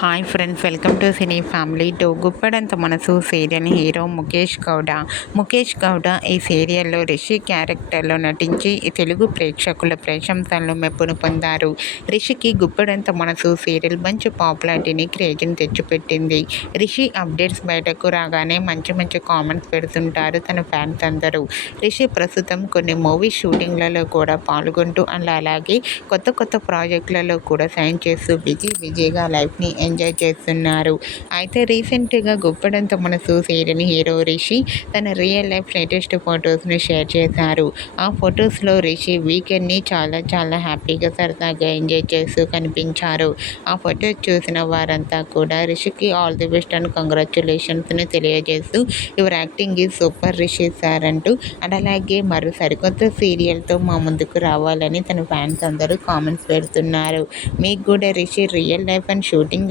Hi friends welcome to cine family to Guppedantha Manasu serial hero Mukesh Gowda. Mukesh Gowda ఈ సీరియల్లో రిషి క్యారెక్టర్లో నటించి ఈ తెలుగు ప్రేక్షకుల ప్రశంసలను మెప్పును పొందారు. రిషికి గుప్పడంత మనసు సీరియల్ మంచి పాపులారిటీని క్రేజ్ని తెచ్చిపెట్టింది. రిషి అప్డేట్స్ బయటకు రాగానే మంచి మంచి కామెంట్స్ పెడుతుంటారు తన ఫ్యాన్స్ అందరూ. రిషి ప్రస్తుతం కొన్ని మూవీ షూటింగ్లలో కూడా పాల్గొంటూ అలా అలాగే కొత్త కొత్త ప్రాజెక్టులలో కూడా సైన్ చేస్తూ బిజీ బిజీగా లైఫ్ని ఎంజాయ్ చేస్తున్నారు. అయితే రీసెంట్గా గుప్పడంత మనసు సీరియల్ హీరో రిషి తన రియల్ లైఫ్ లేటెస్ట్ ఫొటోస్ని షేర్ చేశారు. ఆ ఫొటోస్లో రిషి వీకెండ్ని చాలా చాలా హ్యాపీగా సరదాగా ఎంజాయ్ చేస్తూ కనిపించారు. ఆ ఫొటోస్ చూసిన వారంతా కూడా రిషికి ఆల్ ది బెస్ట్ అండ్ కంగ్రాచులేషన్స్ని తెలియజేస్తూ your acting is super Rishi sir అంటూ అండ్ అలాగే మరో సరికొత్త సీరియల్తో మా ముందుకు రావాలని తన ఫ్యాన్స్ అందరూ కామెంట్స్ పెడుతున్నారు. మీకు కూడా Rishi real life and shooting